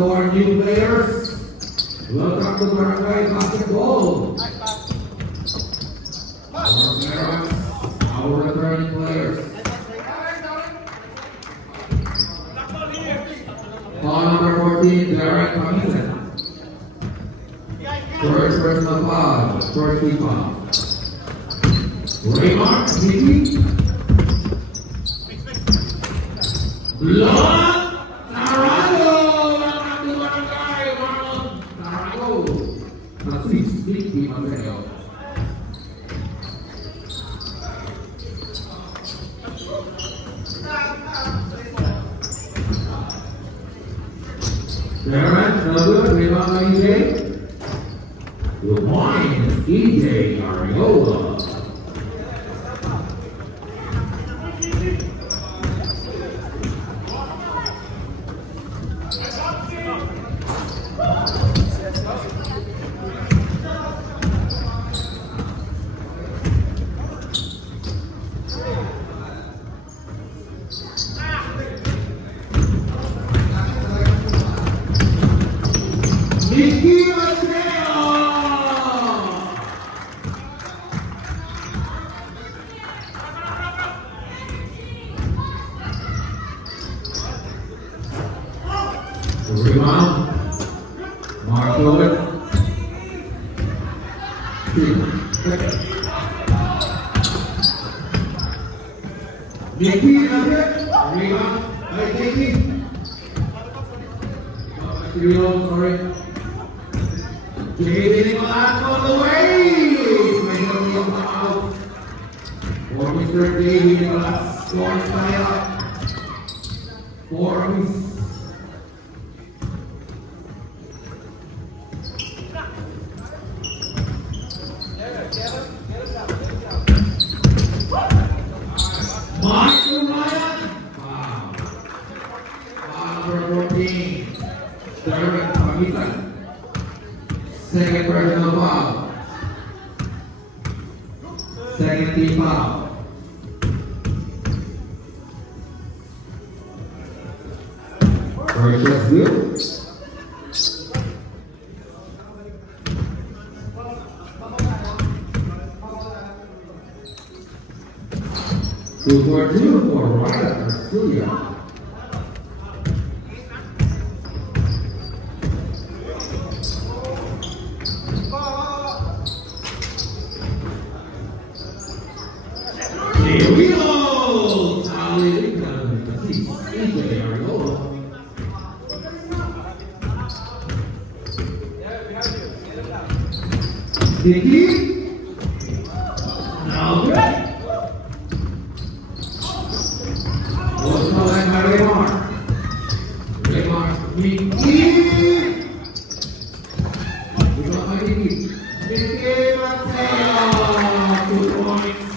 to our new players. Welcome to Barangay Basketball. Our parents, our returning players. Call number 14, Darren Pamisa. First personal foul, first team foul. Raymond, Mickey. Block! Tarago! Welcome to Barangay, Marlon. Tarago. Nasib, Mickey Mateo. Darren, Douglas, Raymond, EJ. Good morning, EJ Ariola. Mickey Mateo! Rebound. Mark Logan. Mickey Mateo. Rebound. By Mickey. Sorry. Jimmy Malak on the way! May naging out. For Mr. Davey Malak, scores tayo. For Miss. Mark Lumayan! Wow. Number 14. Darren Pamitan. Second personal foul. Second team foul. First shot good. Two for two for Ryan Australia. Here we go! Solid income. EJ Ariola. Mickey. Now good. Was calling by Raymond. Raymond. Mickey. We got my Mickey. Mickey Mateo. 2 points.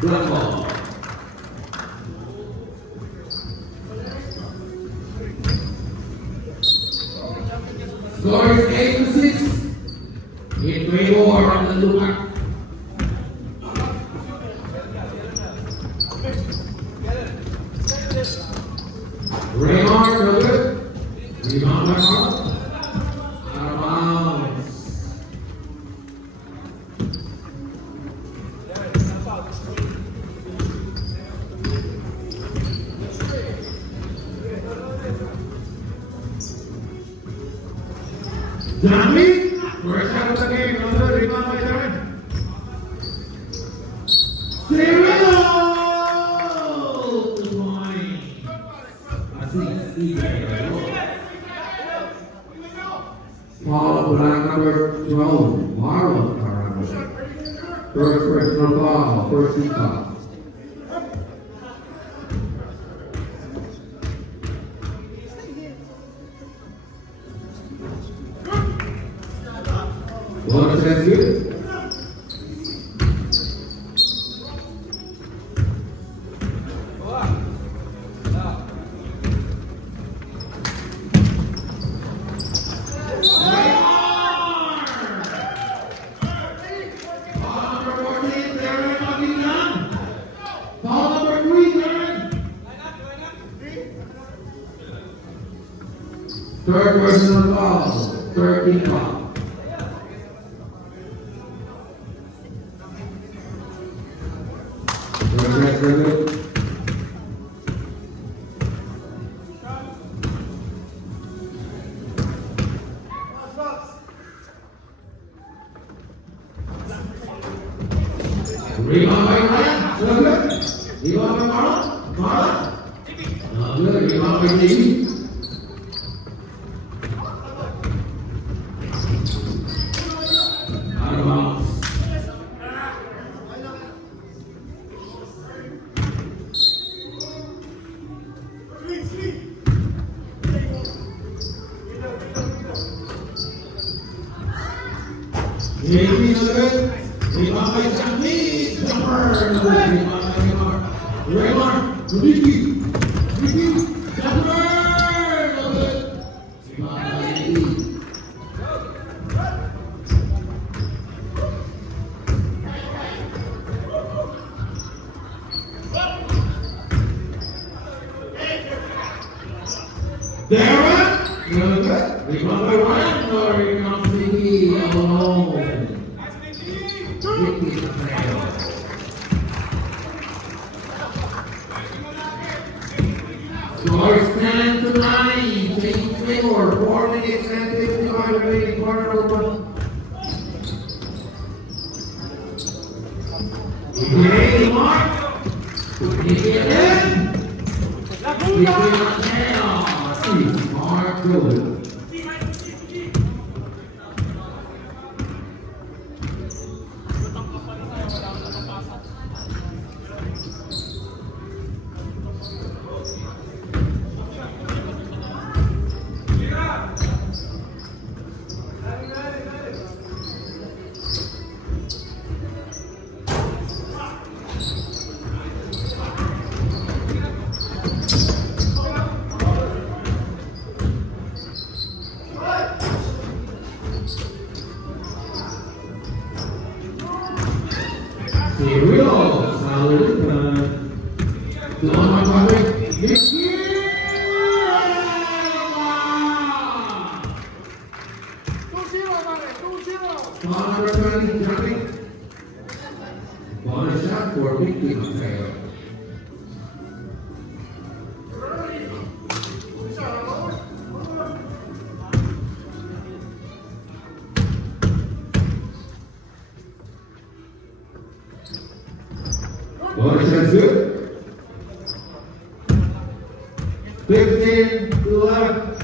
Black ball. Score is 8-6 in favor of the Lumac. Raymond, good. Rebound by Mark. Out of bounds. Dami, first shot of the game, another rebound by Darren. Cirilo! Good morning. Foul black number 12, Marlon Caramba. First personal foul, first team foul. One chance good. Third personal foul. 13 foul. Good. Rebound by Ryan. Good. Rebound by Marlon. Marlon. Good. Rebound by Davey. Out of bounds. Davey, good. Rebound by Jackie. Jumper. Raymar. Ricky. Jumper. Good. Rebound by Davey. Darren, good. Rebound by Ryan. Sorry, not Vicky. Oh, Vicky, scores 10-9. Taking favor. 4 minutes and 55 remaining quarter one. Okay, Mark. Vicky again. Vicky again. Mark good. Here we go. Solid. Come on, Bobby. Yes, Come on, returning, jumping. Bonus shot for Vicky Mateo. Bonus shot good. 15-11.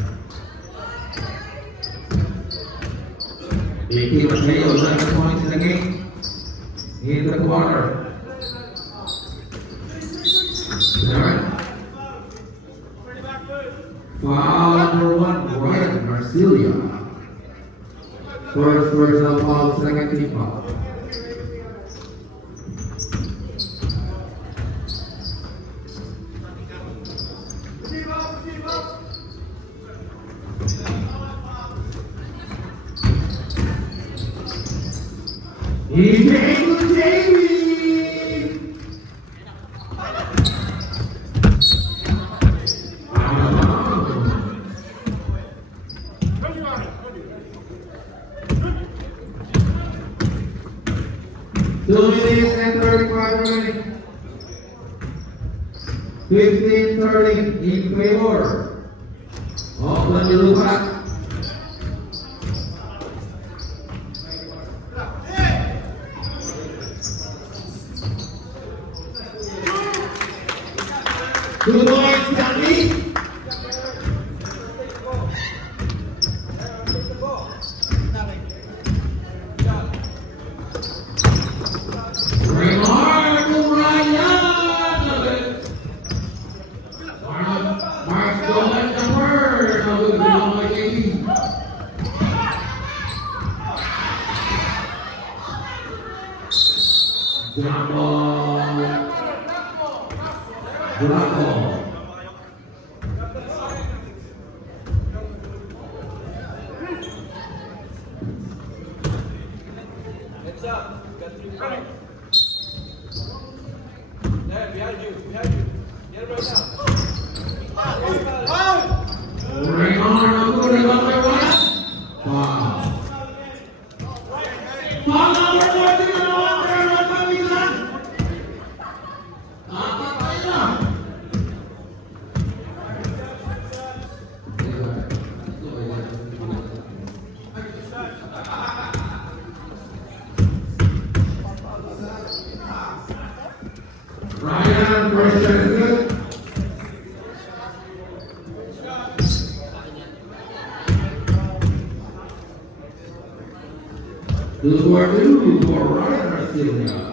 Vicky Mateo, 7 points in the game. In the quarter. Darren. Foul number 1, Ryan Marcilia. First personal foul, second team foul. He's able to Davey. Two minutes and 35 remaining. 15-30 in favor of the Nilupat. Good points, Danny. Remarkable Ryan. Mark going to first. Now good ball by Davey. Drop ball. Drop ball. Heads up. Got 3 points. There, behind you. Get it right now. Raymar, good And first shot is good. Two for right, Australia.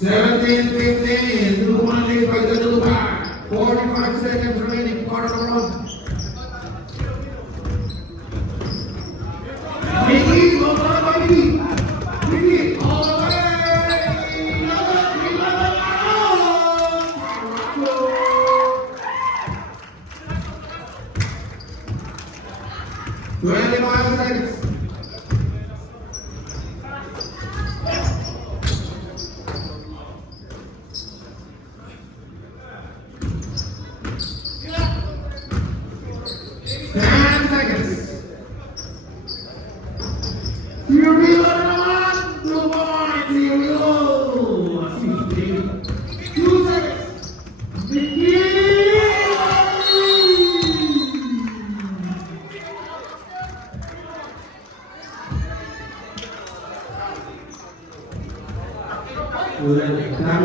17-15, 2-1 lead by the blue pack. 45 seconds remaining, part of the round. Mickey, go for it, Mickey. Mickey, all the way. Another 25 seconds.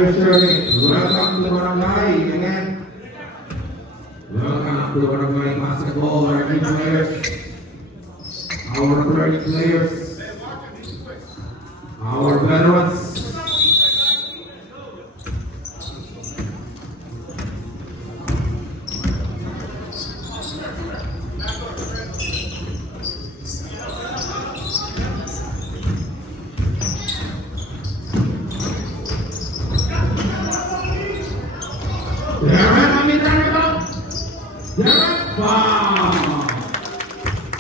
Welcome to Barangay again. Welcome to Barangay Basketball, our new players, our returning players, our veterans.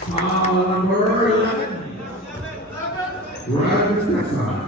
Foul number 11. Travis Texas.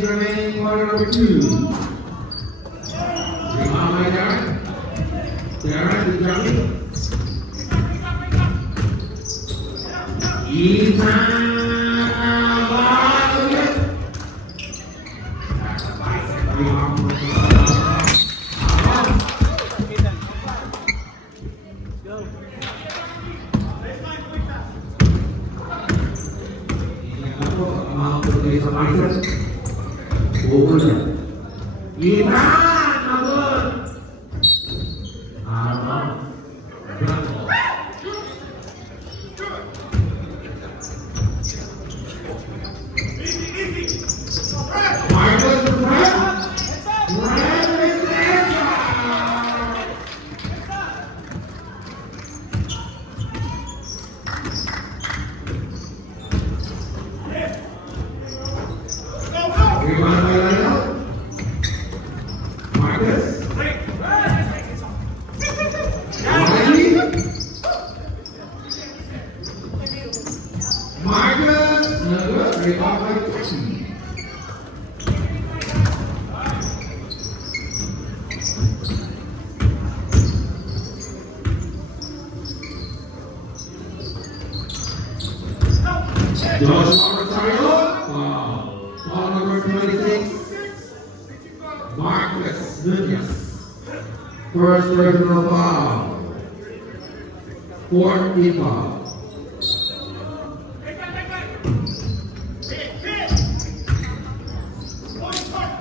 Remaining quarter number 2. Rebound by Darren. Darren to Johnny. Ball number 26. Marcus Nunez. First personal foul. Fourth team foul.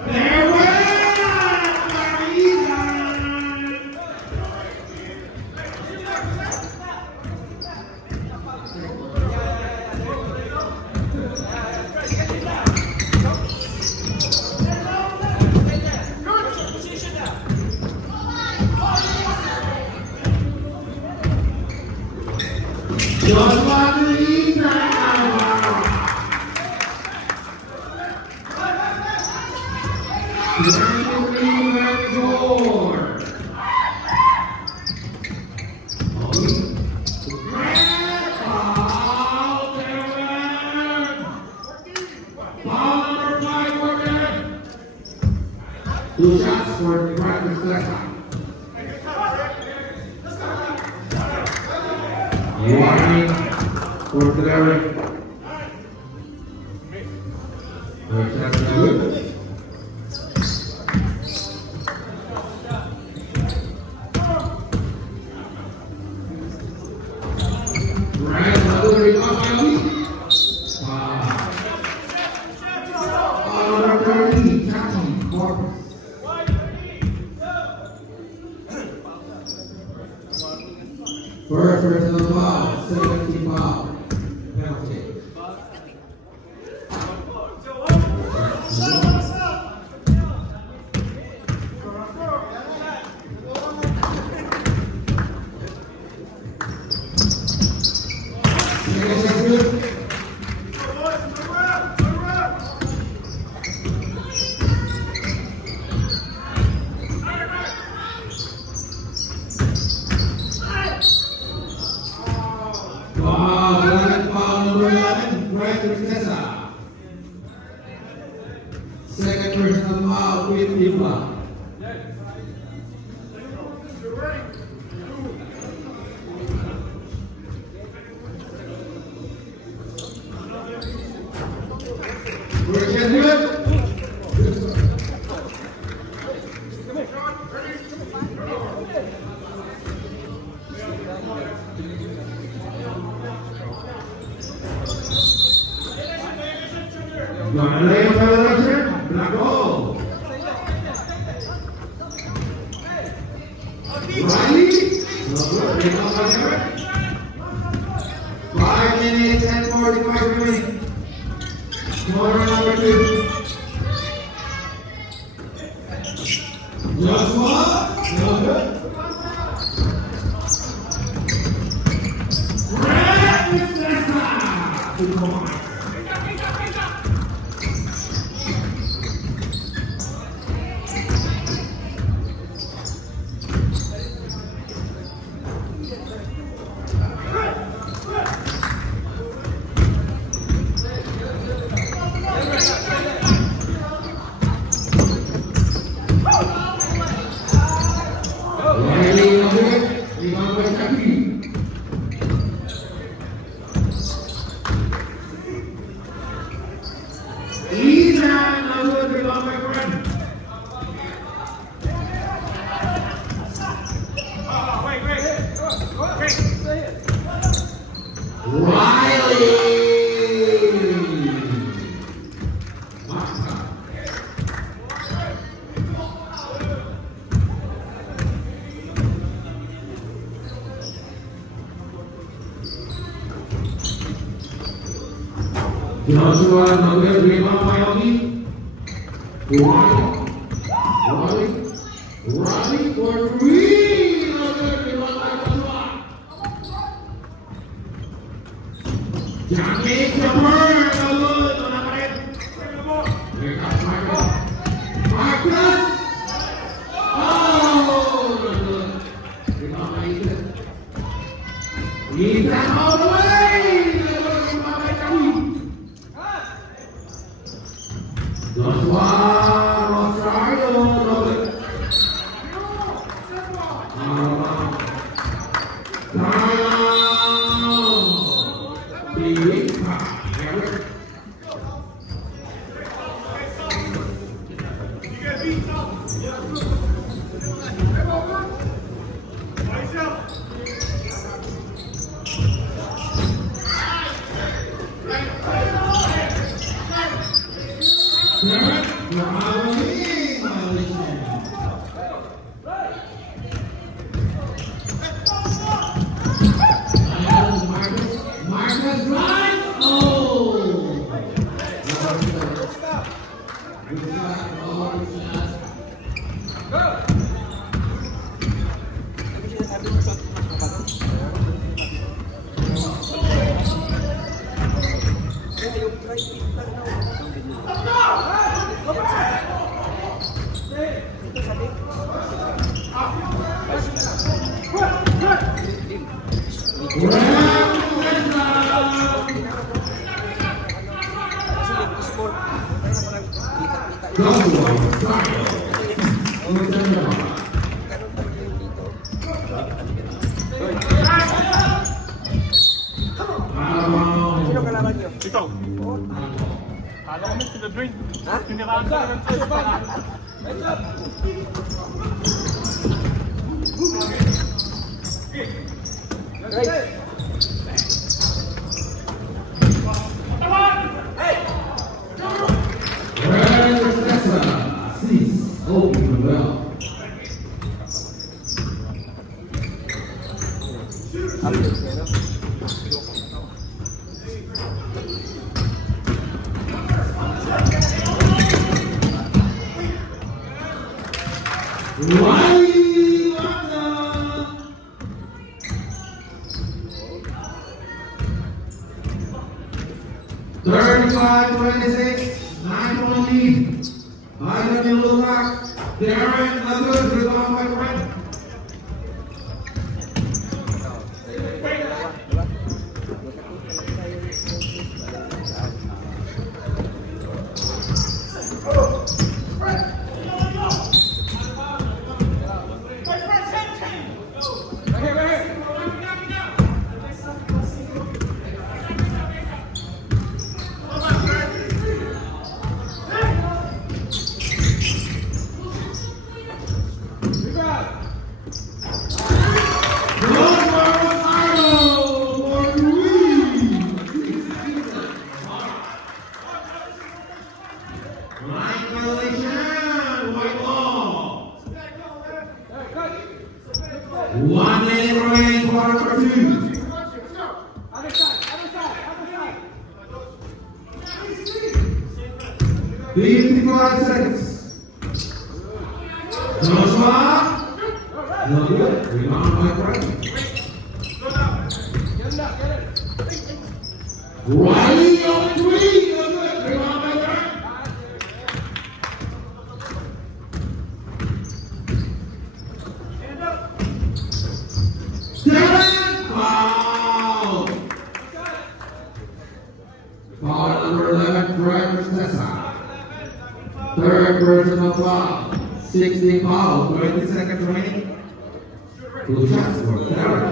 There went Joshua Luisa. Two shots for the practice left. Warning for Derek. First shot is good. Right, another rebound by Lee. Number 30, Jackie Corpus. First personal foul, second team foul. Penalty. Second shot good. Foul number 11, Greg Tristeza. Second personal foul, 50 foul. First shot good. Gonna lay up celebration, black hole. Riley, 5 minutes and 45 remaining. Scorer number 2. Joshua, no good. Greg Tristeza, 2 points. Riley, no good. Rebound by Jackie. Ethan, no good. Rebound by Greg. Riley. Joshua, no good. Rebound by Ogi. Riley for 3. No good. Rebound by Joshua. Jackie Jumper, no good. On the pared. Here comes Marcus. Marcus. Oh, no good. Rebound by Ethan. Ethan all the way. No good. Rebound by Jackie. Joshua Rosario, no good. Following violation. And Marcus drive. Oh! Good shot. Oh, good shot. Sino kalaban niyo? Ikaw. Kala kami sila Dwayne. Ha? Tiniraan ka ng chest pala. Right. Thirty-five, 26, 9-point lead. Ivan Yulak, Darren Douglas, rebound by Brent. One minute remaining, quarter two. Fifty-five seconds. Joshua. No good. Rebound by Brent. Riley on three. No good. Rebound by Brent. Foul! Foul number 11, Trevor Tessa. Third personal foul. 16 foul, 20 seconds remaining. Two shots for Trevor.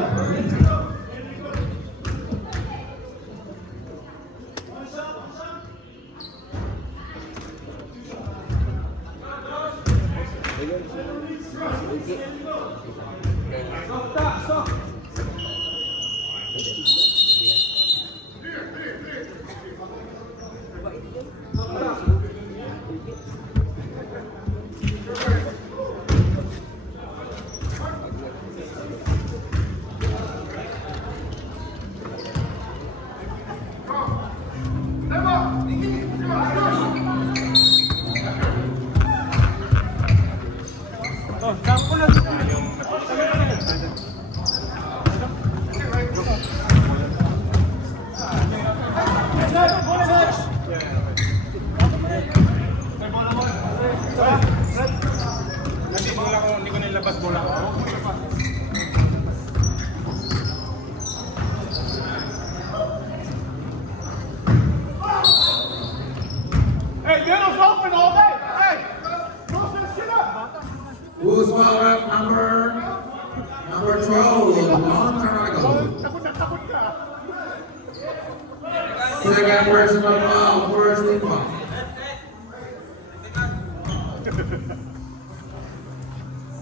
Hindi ko nilabas bola ko. Hey, get us open all day! Hey! Close this shit up! Who's foul rep number 12, Long Tarago. Takot na takot ka! Second personal foul, first team foul.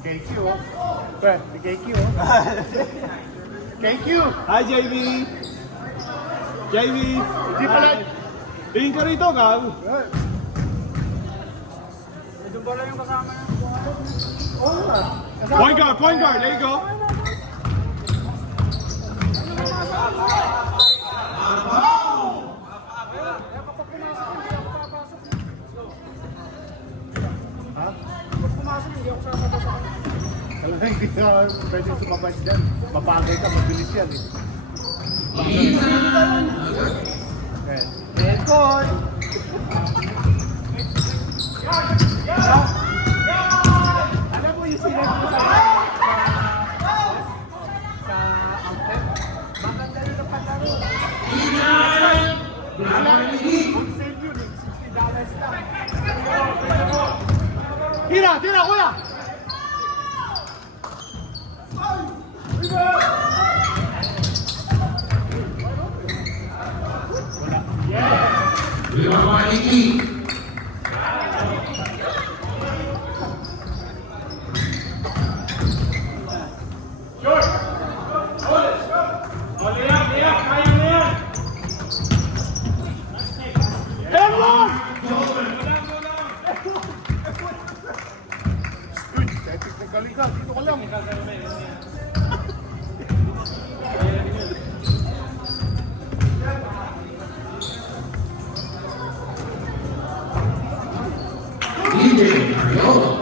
KQ, oh. Pre, si KQ, oh. KQ! Hi, JB! JB! Hindi pala. Tingin ka rito, gago. Pala yung kasama niya. Oo nga. Point guard, there you go. Pag pumasok, hindi ako sasabay sa kanya. Alam mo, hindi ka pwede sumabay dyan. Mapagay ka, mabilis yan eh. Red court. Alam mo yung sinabi ko sa outlet? Maganda rin ang palaro. Alam mo, ang save yun eh, $60 lang. Tira, kuya! Rebound by Nikki. Uy, technically ka, dito ka lang. DJ Ariola.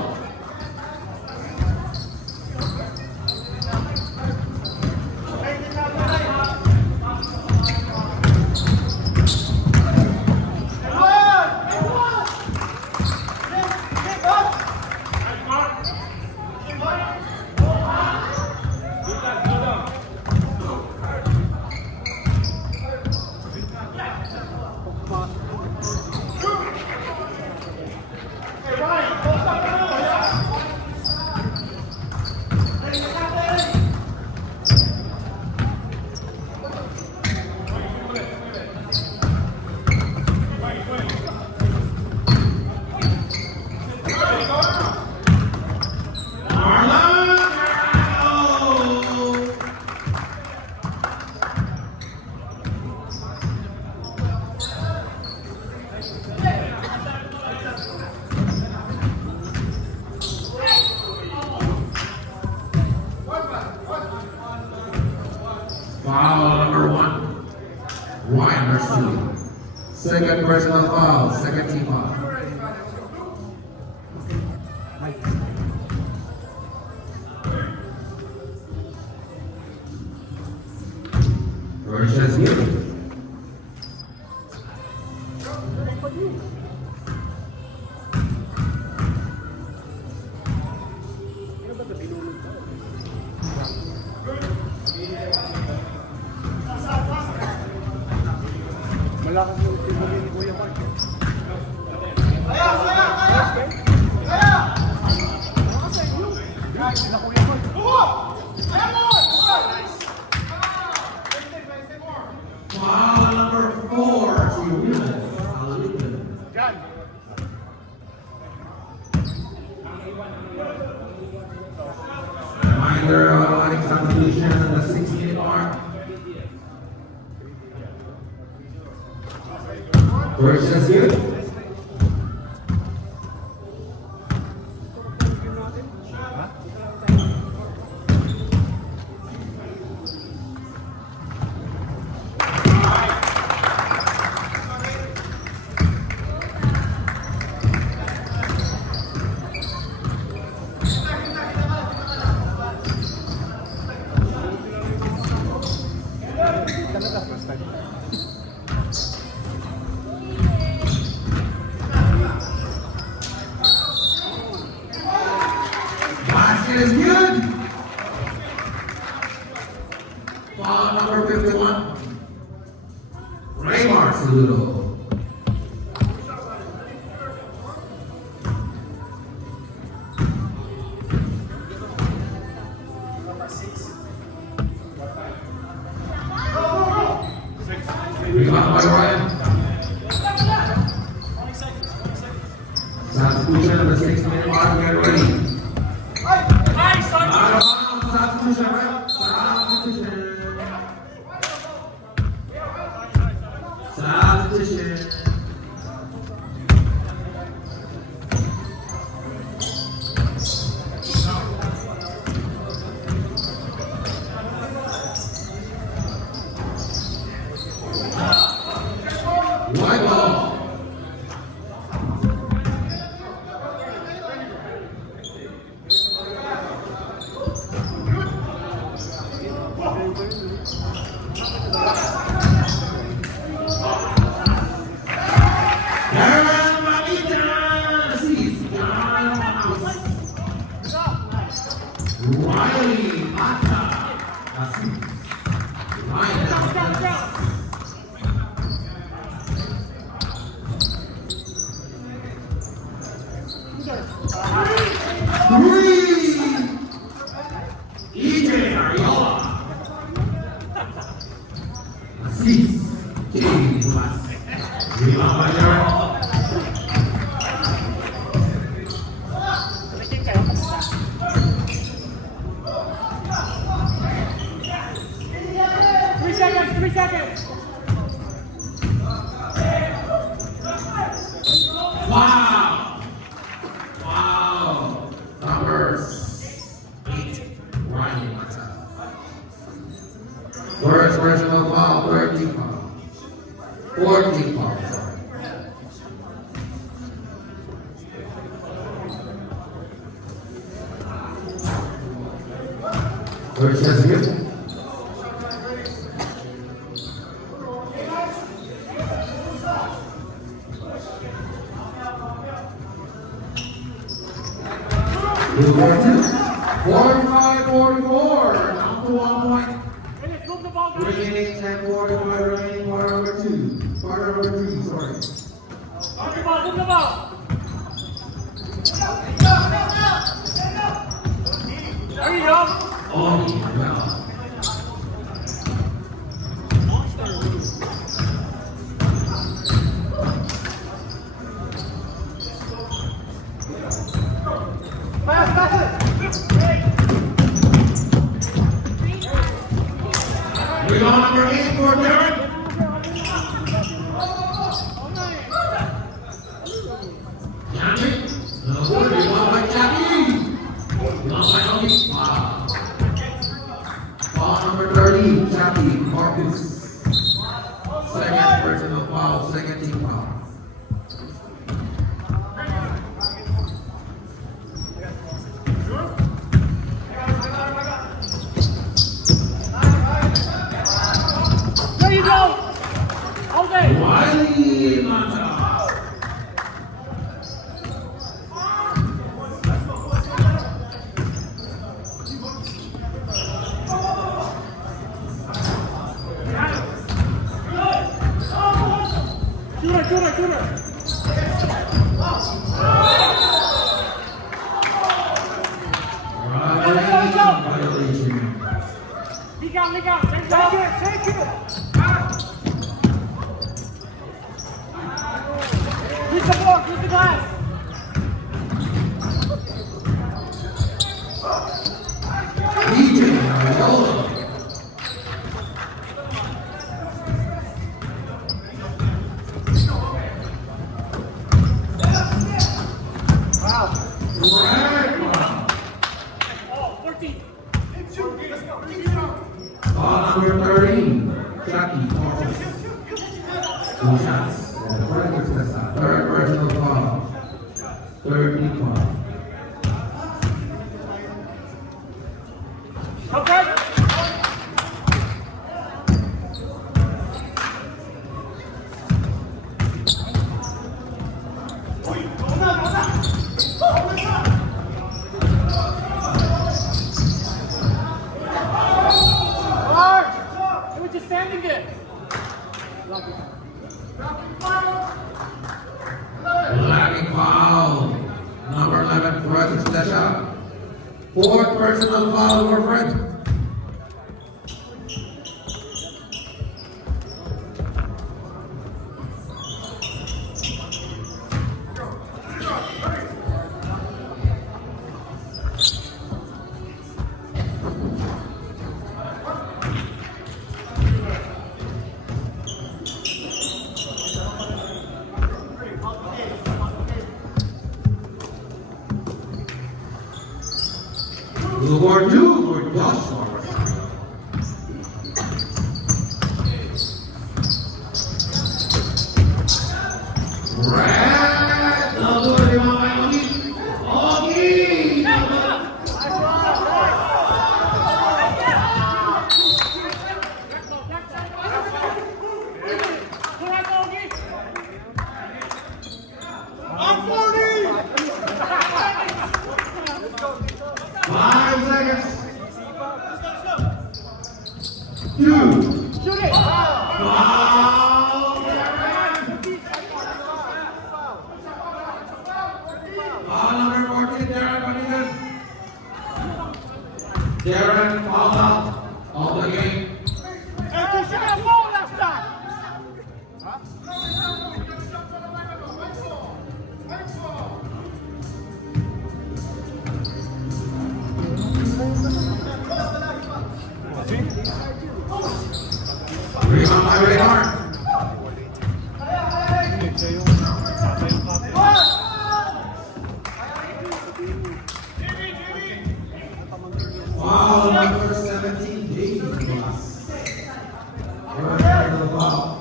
Foul number 1. Ryan Garcia. Second personal foul, second team foul. First is good. Malakas yung timuli ni Kuya Mark. Sila Kuya Mark. Foul number 4 to Willis. Diyan. Reminder of automatic substitution at the 6-minute mark. First is good. Talaga first time. Basket is good. Foul number 51. Raymar Saludo. Rebound by Ryan. Substitution at the 6-minute mark. Get ready. Out of bounds, substitution, right? Substitution. Riley Mata. Aziz. Ryan. Three. EJ Ariola. Aziz. James Mas. Rebound by Derek. Tumiting kayo. 3 seconds. Wow! Wow! Numbers 8, Ryan Mata. First personal foul, 13 foul. 14 foul, sorry. First has hit. Move on to 45-44. Down to 1 point. Finish, move the ball. Remaining 10-45 remaining quarter number 2. Quarter number 3, sorry. Move the ball. There you go. Oh, well. Rebound number 8 for Derek. Jackie. No good. Rebound by Jackie. Rebound by Ogi. Wow. Foul number 30, Jackie Marcus. Second personal foul, second team foul. There you go. Hold it. Riley Mata. Shooter. Riley violation. Leak out. Take it. Use the board, use the glass. EJ Ariola. Wow. Oh, 14. Foul number 13, Jackie Marcus. 2 shots. Third personal foul. Third team foul. Okay. It was just standing there. Lagging foul. Number 11, Fred Stasha. Fourth personal foul for Fred. Blue board 2 for Joshua. Red. No good. Rebound by Ogi. Ogi. No good. I'm 40! 5 seconds Shoot it! Foul! Foul number 14, Darren Panigan. Darren fouled out of the game. Hey, you should have ball last time! Rebound by Reinhardt. Foul number 17, Jason Glass. Reinhardt the foul.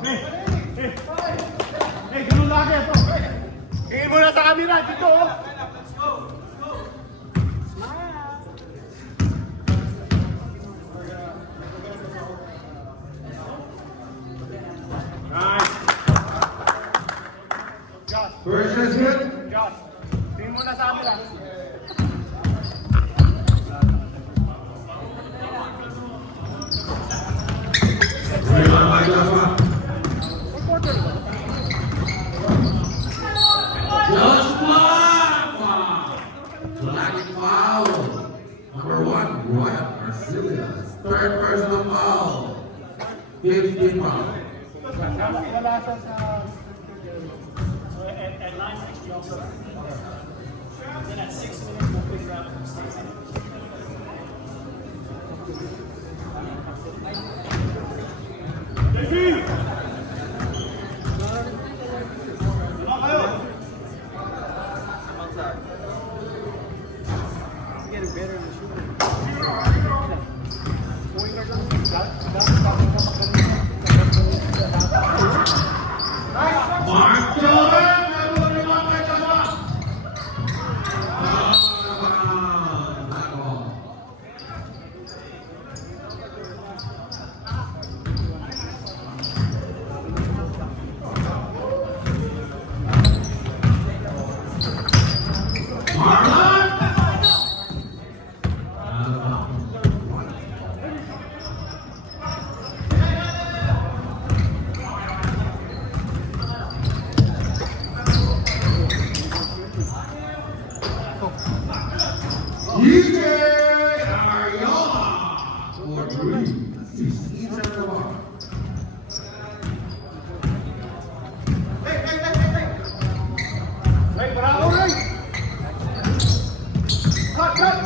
Hey, ganun lagi ito. Tingin mo na sa camera, dito oh. Nice. Josh, First is good. Josh. Tingin mo na sa camera. Rebound by Joshua. Joshua! Flagging foul. Number 1, Ryan Arcelius. Third personal foul. 15 foul. Wala siya sa... At line 60 also. Then at 6 minutes, we'll figure out who stays in. Mark Jordan! Everyone rebound by Joshua. Black ball. Marlon! DJ Ariola for 3. He's at the bar. Hey, bravo, Ray! Cut, cut!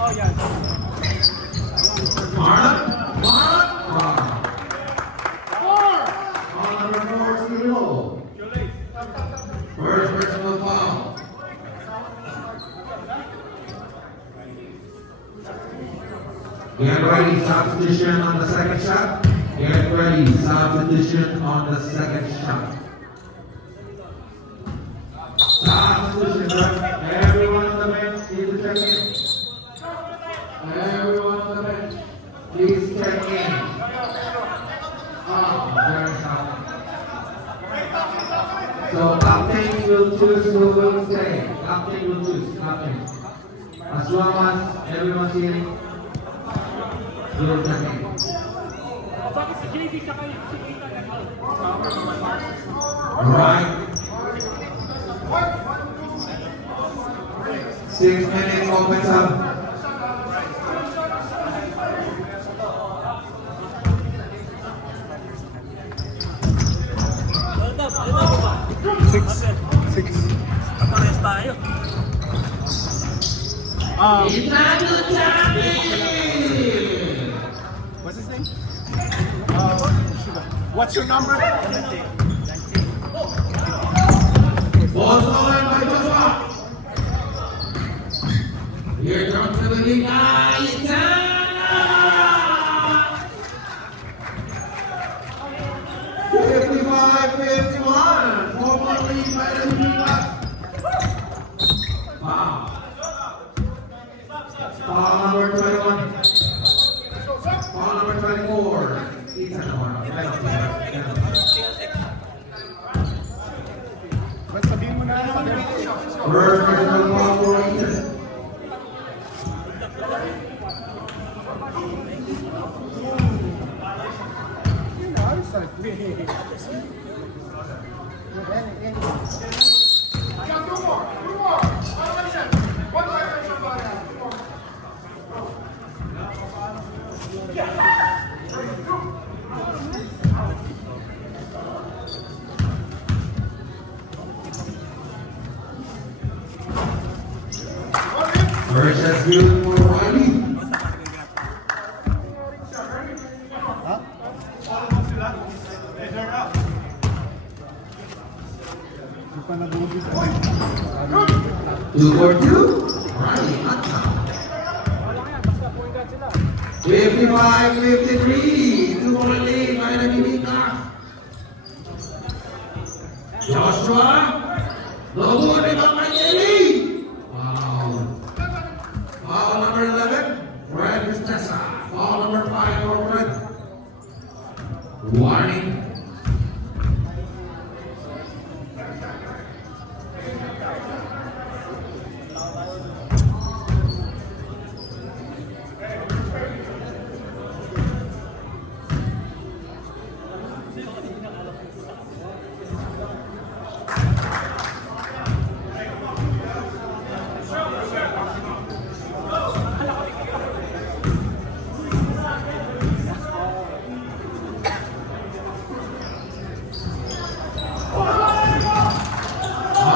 Oh, yeah. Marlon. Four! Foul number 4, Cyril. First personal foul. Get ready, substitution on the second shot. Get ready, substitution on the second shot. Substitution, right? Everyone on the bench, please check in. Everyone on the bench, please check in. Very soft. So captain will choose who will stay. Captain will choose, captain. As long as everyone's here, he will check in. Bakit si JV tsaka si Ethan nag-out? Alright. 6 minutes open up. Parehas tayo. What's his name? What's your number? Ball stolen by Joshua. Here comes the lead. Itana! 55-51. Former lead by the League. Foul. Foul number 21. Foul number 24. Itana. Ba't sabihin mo na sa First personal foul for Ethan. First has good for Riley. Two for two. Riley hot top. 55-53. 2-point lead by Nagimika. Joshua. Lobo rebound by Kelly. Wow. Foul number 11. Fred Vistesa. Foul number 5 for Fred. Warning.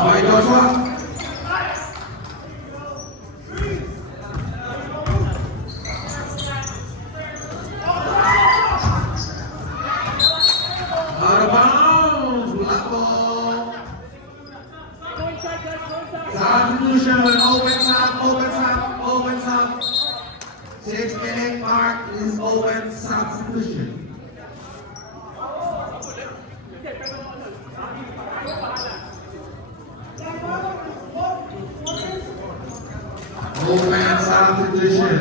Bye, Joshua. Out of bounds. Wala po. Substitution. Opens up. 6-minute mark is open substitution. Open substitution.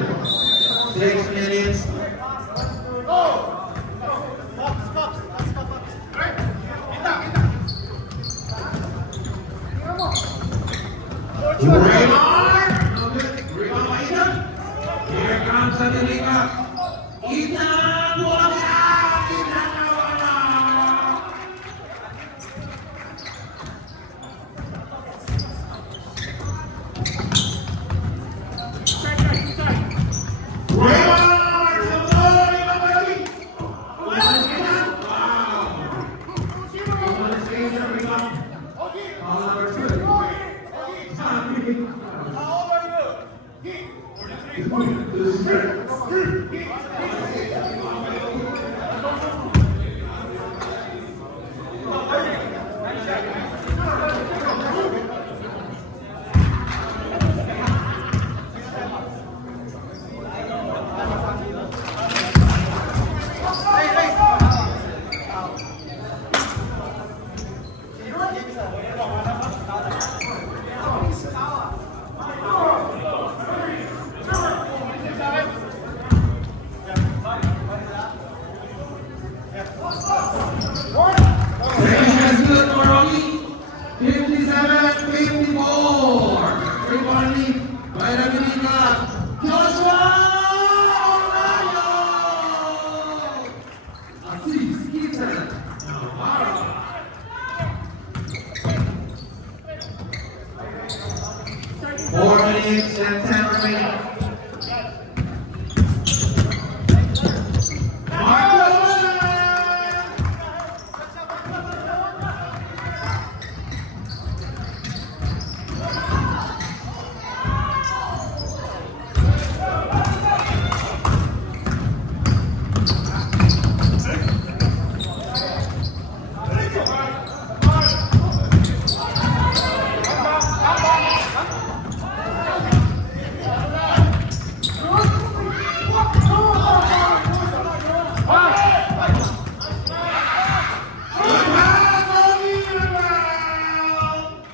6 minutes. Raymond! Rebound by Ethan. Here comes Adelika. Ethan! Watch out! Ethan nawala! Raymond! Rebound by Ethan. Wow! Rebound. Foul number 2. Second good for Rocky. 57-54. 3-point lead by Nagimika. Joshua Olayo. Assist Ethan Navarro. Four minutes and 10 remaining.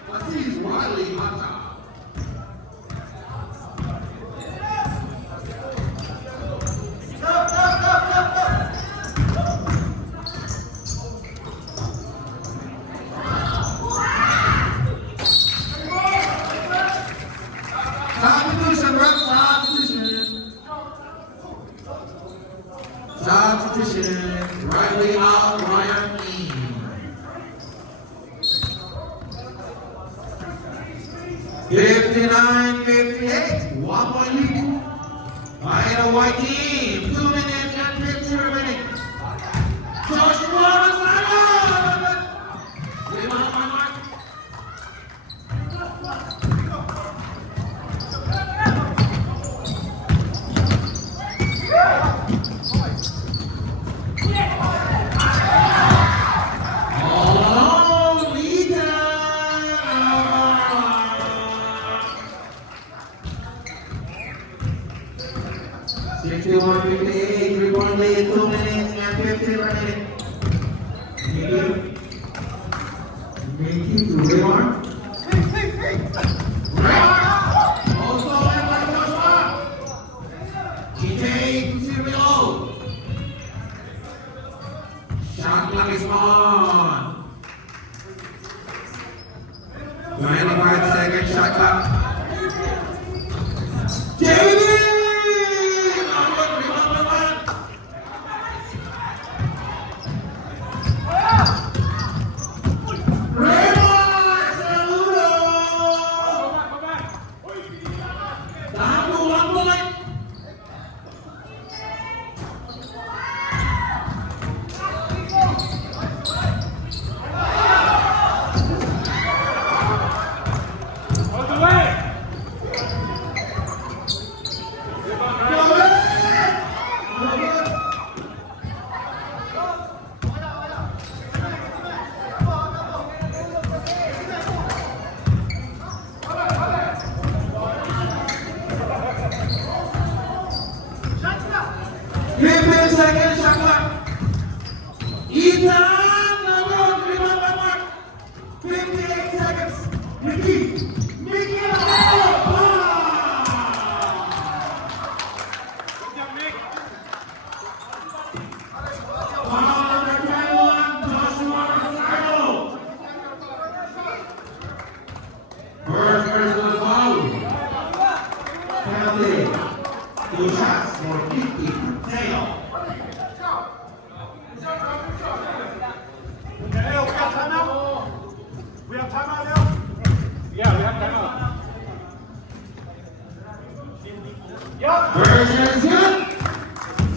Assist Riley Mata. Substitution. Riley out, Ryan in. 59-58. 1-point lead. By the white team. 2 minutes and 50 remaining. Joshua Simon. Rebound by Mark. 61-58, rebound lead, 2 minutes and 50 remaining. Mickey to Raymond. Also led by Joshua. TJ to below. Shot clock is on. 25 seconds shot clock. David! Seconds, shot clock. Ethan, number 58 seconds. Mickey, First personal foul. Penalty. 2 shots for 50. Tail. Hey, we got timeout? We have timeout now? Yeah, we have time out. Yup. Version is good.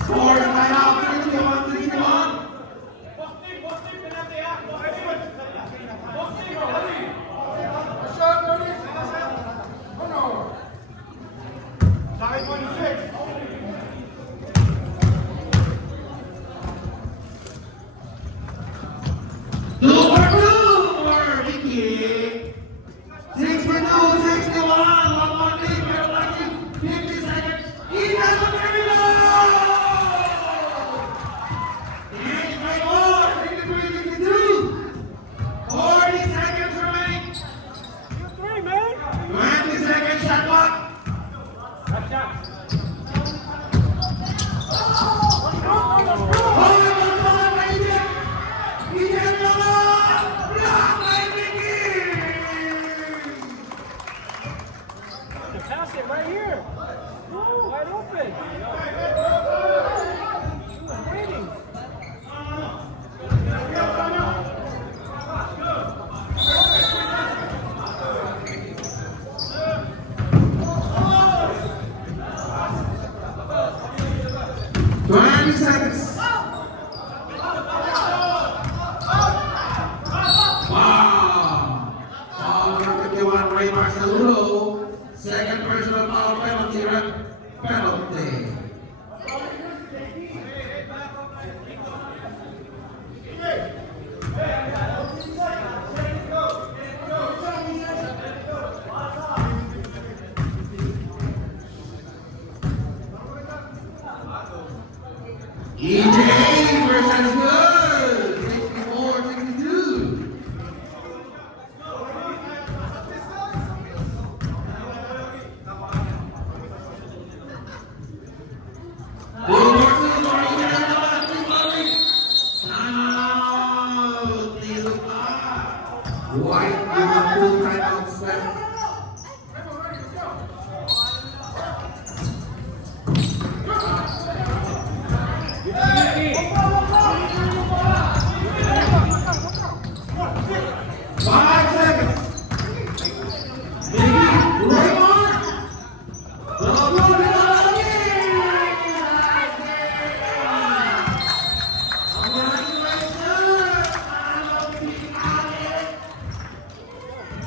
Scores right out 61-61. Nine 26. Over, Mickey. 62-61. One more lead. We're watching 50 seconds. Ethan Monterino. And by more. 53-52. 40 seconds remaining. 20 seconds shot clock. Watch out. Pass it right here. Wide open. He was waiting. Seconds. Wow. Foul number 51, Ray Marcelulo. Second personal foul penalty. Penalty. EJ versus good. 64-62. White give up 2 timeouts left.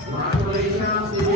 Congratulations.